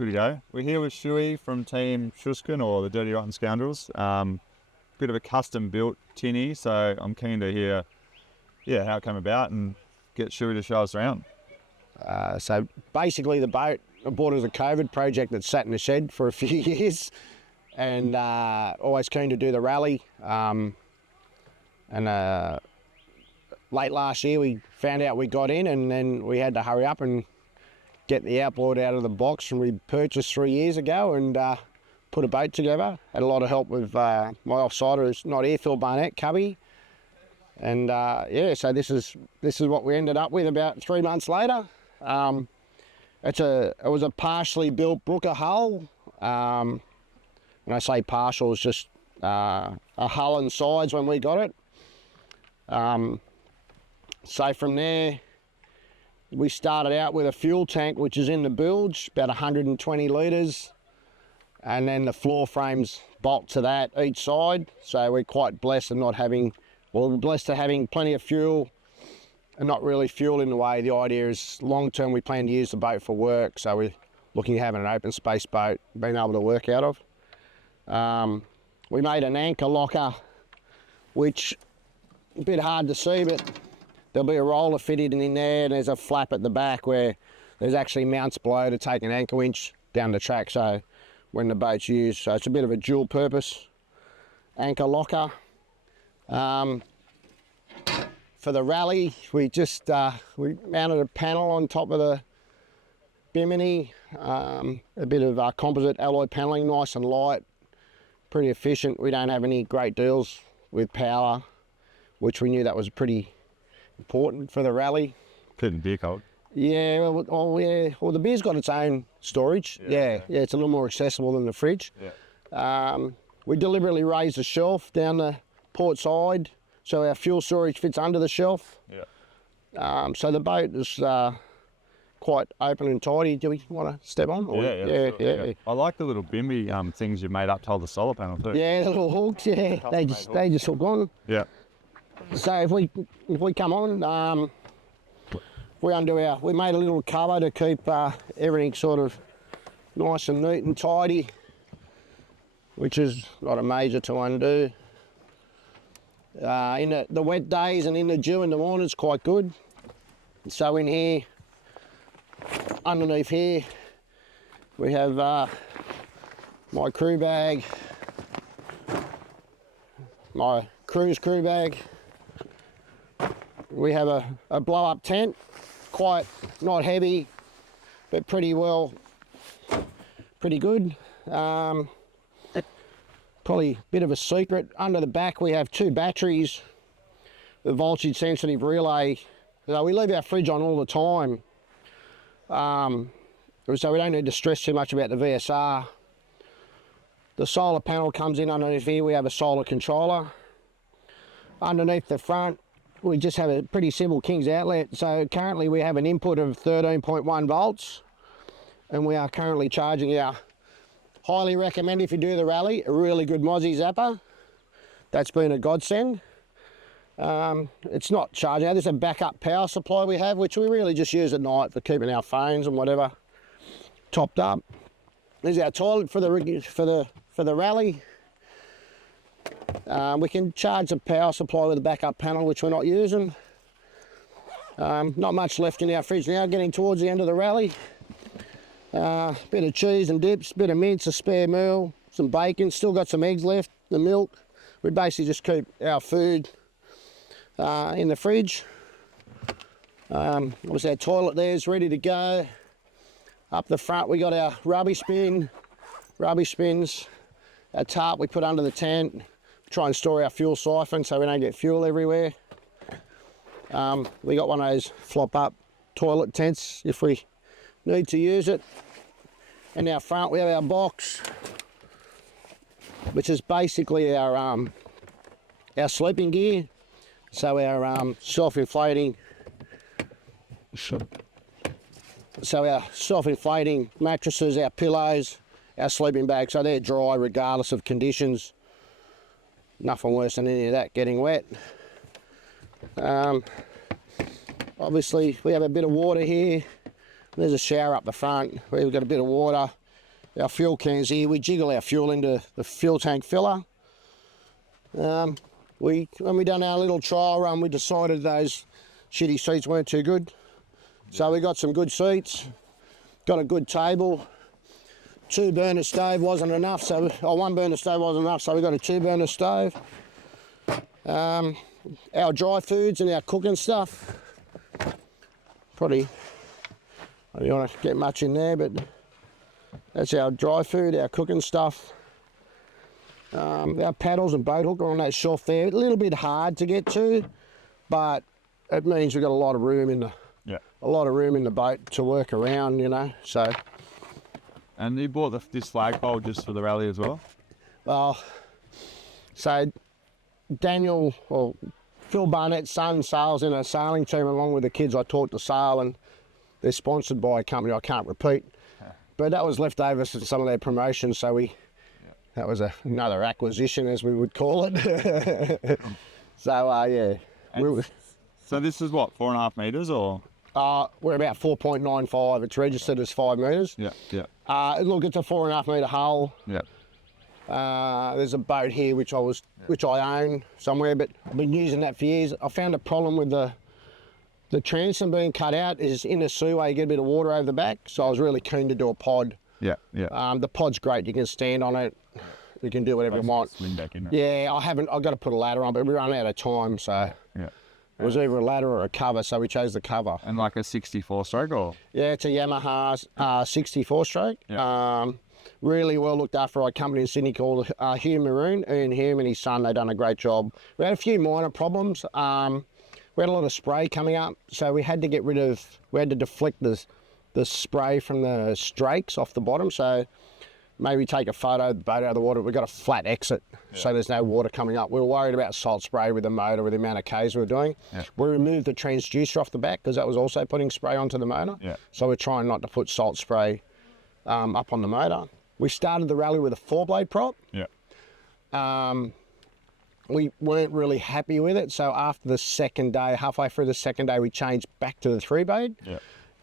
Good to go. We're here with Schuy from Team Schuskin, or the Dirty Rotten Scoundrels. Bit of a custom-built tinny, so I'm keen to hear, how it came about and get Schuy to show us around. So basically the boat, I bought it as a COVID project that sat in the shed for a few years, and always keen to do the rally. Late last year we found out we got in, and then we had to hurry up and get the outboard out of the box, and we purchased 3 years ago and put a boat together. Had a lot of help with my offsider, who's not here, Phil Barnett, cubby. And so this is what we ended up with about 3 months later. It was a partially built Brooker hull. When I say partial, it's just a hull and sides when we got it. So from there, we started out with a fuel tank, which is in the bilge, about 120 litres, and then the floor frames bolt to that each side. So we're quite blessed in we're blessed to having plenty of fuel and not really fuel in the way. The idea is long term we plan to use the boat for work, so we're looking at having an open space boat, being able to work out of. We made an anchor locker, which a bit hard to see, but there'll be a roller fitted in there, and there's a flap at the back where there's actually mounts below to take an anchor winch down the track, so when the boat's used. So it's a bit of a dual purpose anchor locker. For the rally, we just we mounted a panel on top of the bimini, a bit of composite alloy paneling, nice and light, pretty efficient. We don't have any great deals with power, which we knew that was pretty important for the rally. Keeping beer cold. Yeah, well, the beer's got its own storage. Yeah, it's a little more accessible than the fridge. Yeah. We deliberately raised the shelf down the port side, so our fuel storage fits under the shelf. Yeah. So the boat is quite open and tidy. Do we want to step on? Yeah. I like the little bimby things you made up to hold the solar panel too. Yeah, the little hooks. Yeah, they just hook on. Yeah. So if we come on, we made a little cover to keep everything sort of nice and neat and tidy, which is not a major to undo. In the wet days and in the dew in the morning, it's quite good. So in here, underneath here, we have my crew bag, my crew's crew bag. We have a blow-up tent, quite not heavy, but pretty good. Probably a bit of a secret. Under the back we have 2 batteries, the voltage sensitive relay. So we leave our fridge on all the time, so we don't need to stress too much about the VSR. The solar panel comes in underneath here. We have a solar controller. Underneath the front, we just have a pretty simple King's outlet. So currently we have an input of 13.1 volts, and we are currently charging our, highly recommend if you do the rally, a really good mozzie zapper. That's been a godsend. It's not charging. There's a backup power supply we have, which we really just use at night for keeping our phones and whatever topped up. There's our toilet for the rally. We can charge the power supply with a backup panel, which we're not using. Not much left in our fridge now, getting towards the end of the rally. Bit of cheese and dips, bit of mince, a spare meal, some bacon, still got some eggs left, the milk. We basically just keep our food in the fridge. Obviously our toilet there is ready to go. Up the front we got our rubbish spins, our tarp we put under the tent. Try and store our fuel siphon so we don't get fuel everywhere. We got one of those flop up toilet tents if we need to use it. And out front we have our box, which is basically our sleeping gear. So our self-inflating mattresses, our pillows, our sleeping bags, so they're dry regardless of conditions. Nothing worse than any of that getting wet. Obviously we have a bit of water here. There's a shower up the front. We've got a bit of water. our fuel cans here. We jiggle our fuel into the fuel tank filler. When we done our little trial run, we decided those shitty seats weren't too good. So we got some good seats, got a good table. 2 burner stove wasn't enough, so 1 burner stove wasn't enough, so we got a 2 burner stove. Our dry foods and our cooking stuff. Probably, I don't want to get much in there, but that's our dry food, our cooking stuff. Our paddles and boat hook are on that shelf there. A little bit hard to get to, but it means we've got a lot of room in the boat to work around, you know. So. And you bought this flagpole just for the rally as well? Well, so Daniel, or Phil Barnett's son, sails in a sailing team along with the kids I taught to sail, and they're sponsored by a company I can't repeat. But that was left over from some of their promotions, so that was another acquisition, as we would call it. So, yeah. So this is what, 4.5 metres or? We're about 4.95. It's registered as 5 metres. Yeah, yeah. Look, it's a 4.5 metre hull. Yeah. There's a boat here which I own somewhere, but I've been using that for years. I found a problem with the transom being cut out. Is in the Schuy, you get a bit of water over the back, so I was really keen to do a pod. Yeah, yeah. The pod's great. You can stand on it. You can do whatever you want. Swing back in it. Yeah, I've got to put a ladder on, but we run out of time, so yeah. It was either a ladder or a cover, so we chose the cover. And like a 64 stroke or? Yeah, it's a Yamaha 64 stroke. Yeah. Really well looked after by a company in Sydney called Hugh Maroon. Ian Hume and his son, they've done a great job. We had a few minor problems. We had a lot of spray coming up, so we had to deflect the spray from the strakes off the bottom. So maybe take a photo of the boat out of the water. We've got a flat exit, so there's no water coming up. We were worried about salt spray with the motor, with the amount of Ks we were doing. Yeah. We removed the transducer off the back because that was also putting spray onto the motor. Yeah. So we're trying not to put salt spray up on the motor. We started the rally with a 4-blade prop. Yeah. We weren't really happy with it, so after the second day, halfway through the second day, we changed back to the 3-blade. Yeah.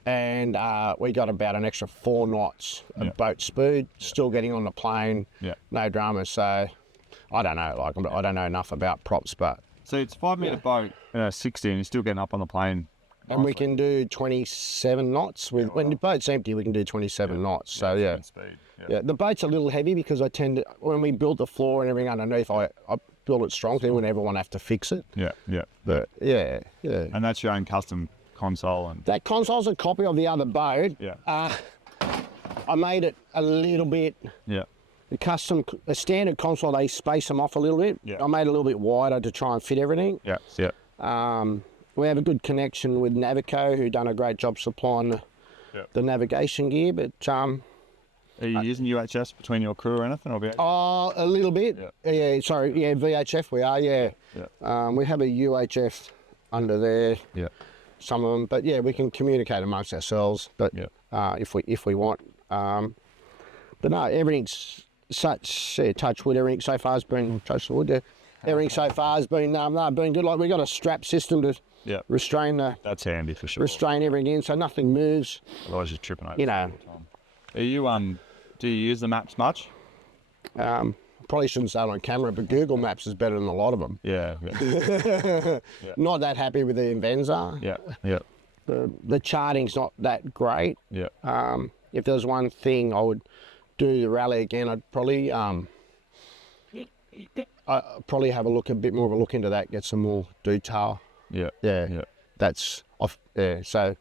And we got about an extra 4 knots of boat speed, still getting on the plane, no drama. So I don't know, I don't know enough about props, but. So it's 5 metre boat, 60, and you're still getting up on the plane. And we can do 27 knots. When the boat's empty, we can do 27 knots. So yeah. Speed. Yeah, the boat's a little heavy because when we built the floor and everything underneath, I built it strong, so we wouldn't ever want to have to fix it. Yeah, yeah. But yeah. And that's your own custom console and that console's a copy of the other boat. Yeah. I made it a little bit. Yeah. The standard console, they space them off a little bit. Yeah. I made it a little bit wider to try and fit everything. Yeah. Yeah. We have a good connection with Navico, who done a great job supplying the navigation gear. But are you using UHS between your crew or anything? Or a little bit. Yeah. Sorry. Yeah. VHF. We are. Yeah. We have a UHF under there. Yeah. Some of them, but yeah, we can communicate amongst ourselves. But if we want, but no, everything's such touch wood. Everything so far has been touch wood. Everything so far has been been good. Like we got a strap system to restrain that's handy for sure. Restrain everything in so nothing moves. Otherwise you're tripping over. You know. Are you do you use the maps much? Probably shouldn't say it on camera, but Google Maps is better than a lot of them. Yeah. Not that happy with the Invenza. Yeah. The charting's not that great. Yeah. If there was one thing I would do the rally again, I'd probably have a bit more of a look into that, get some more detail. Yeah. That's off. Yeah. So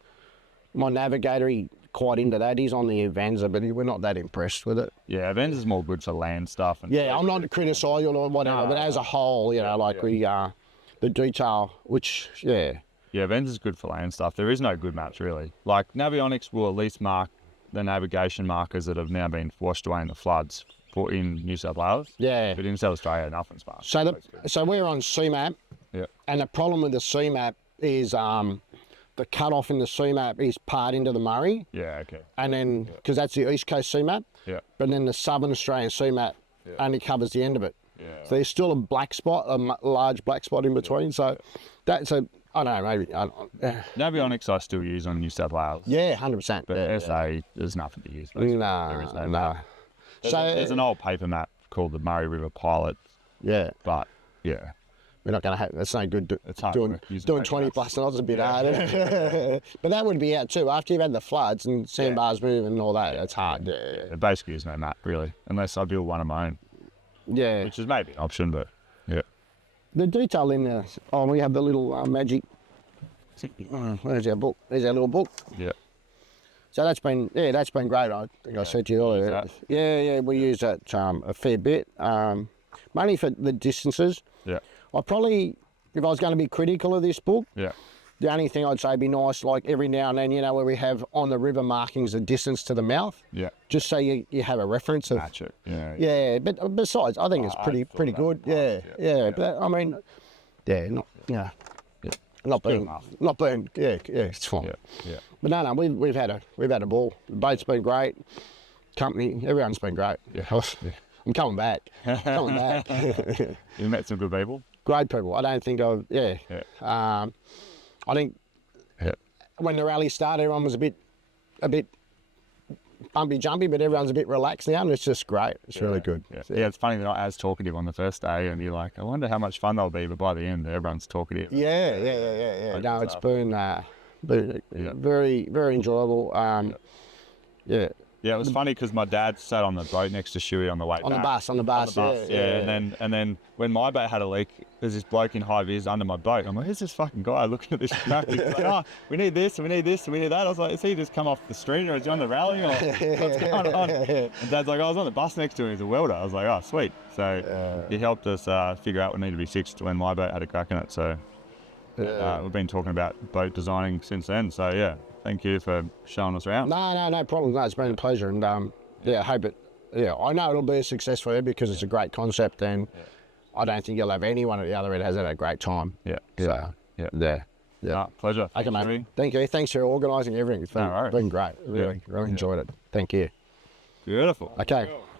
my navigator, quite into that. He's on the Avanza, but we're not that impressed with it. Yeah, Avanza's more good for land stuff. And I'm not to criticise or whatever, but as a whole, the detail, which, Yeah, Avanza's good for land stuff. There is no good maps, really. Like, Navionics will at least mark the navigation markers that have now been washed away in the floods in New South Wales. Yeah. But in South Australia, nothing's marked. So we're on CMAP. Yeah. And the problem with the CMAP is the cut-off in the CMAP is part into the Murray. Yeah, okay. And then, because that's the East Coast CMAP. Yeah. But then the Southern Australian CMAP only covers the end of it. Yeah. So there's still a black spot, a large black spot in between. So that's I don't know, maybe. Navionics I still use on New South Wales. Yeah, 100%. But SA, there's nothing to use. Basically. There is no map. There's an old paper map called the Murray River Pilot, yeah, but yeah, we're not going to have. That's no good. it's hard Doing work using 20 paper plus knots is a bit hard. But that would be out too after you've had the floods and sandbars moving and all that. It's hard. Yeah, It basically is no map really, unless I build one of my own, yeah. which is maybe an option, but yeah. The detail in there. Oh, we have the little magic. Where's our book? There's our little book. Yeah. So that's been great. I think I said to you earlier. Yeah, we use that a fair bit. Mainly for the distances. Yeah. I probably, if I was going to be critical of this book, Yeah. the only thing I'd say would be nice, like every now and then, where we have on the river markings the distance to the mouth, Yeah. just so you have a reference of. Match it. Yeah. Yeah, but besides, I think it's pretty good. Yeah. But I mean, not Yeah. not Good being enough. it's fine. Yeah. But no, we've had a ball. The boat's been great. Company, everyone's been great. Yeah. I'm coming back. You met some good people. Great people. I don't think I've I think when the rally started, everyone was a bit bumpy jumpy, but everyone's a bit relaxed now, and it's just great. It's really good. Yeah, it's funny they're not as talkative on the first day, and you're like, I wonder how much fun they'll be, but by the end, everyone's talkative. Yeah. No, it's been very, very enjoyable. Yeah, it was funny because my dad sat on the boat next to Schuy on the way back. On the bus. Yeah. And then when my boat had a leak, there's this bloke in high vis under my boat. I'm like, who's this fucking guy looking at this map? He's like, oh, we need this, and we need this, and we need that. I was like, is he just come off the street, or is he on the rally, or what's going on? And Dad's like, I was on the bus next to him. He's a welder. I was like, oh, sweet. So he helped us figure out what needed to be fixed when my boat had a crack in it. So we've been talking about boat designing since then. So yeah. Thank you for showing us around. No problem. No, it's been a pleasure, and I hope it. Yeah, I know it'll be a success for you because it's a great concept, and I don't think you'll have anyone at the other end has had a great time. Yeah. So Yeah. Pleasure. Okay, mate. Thank you. Thanks for organising everything. It's been great. Really enjoyed it. Thank you. Beautiful. Okay.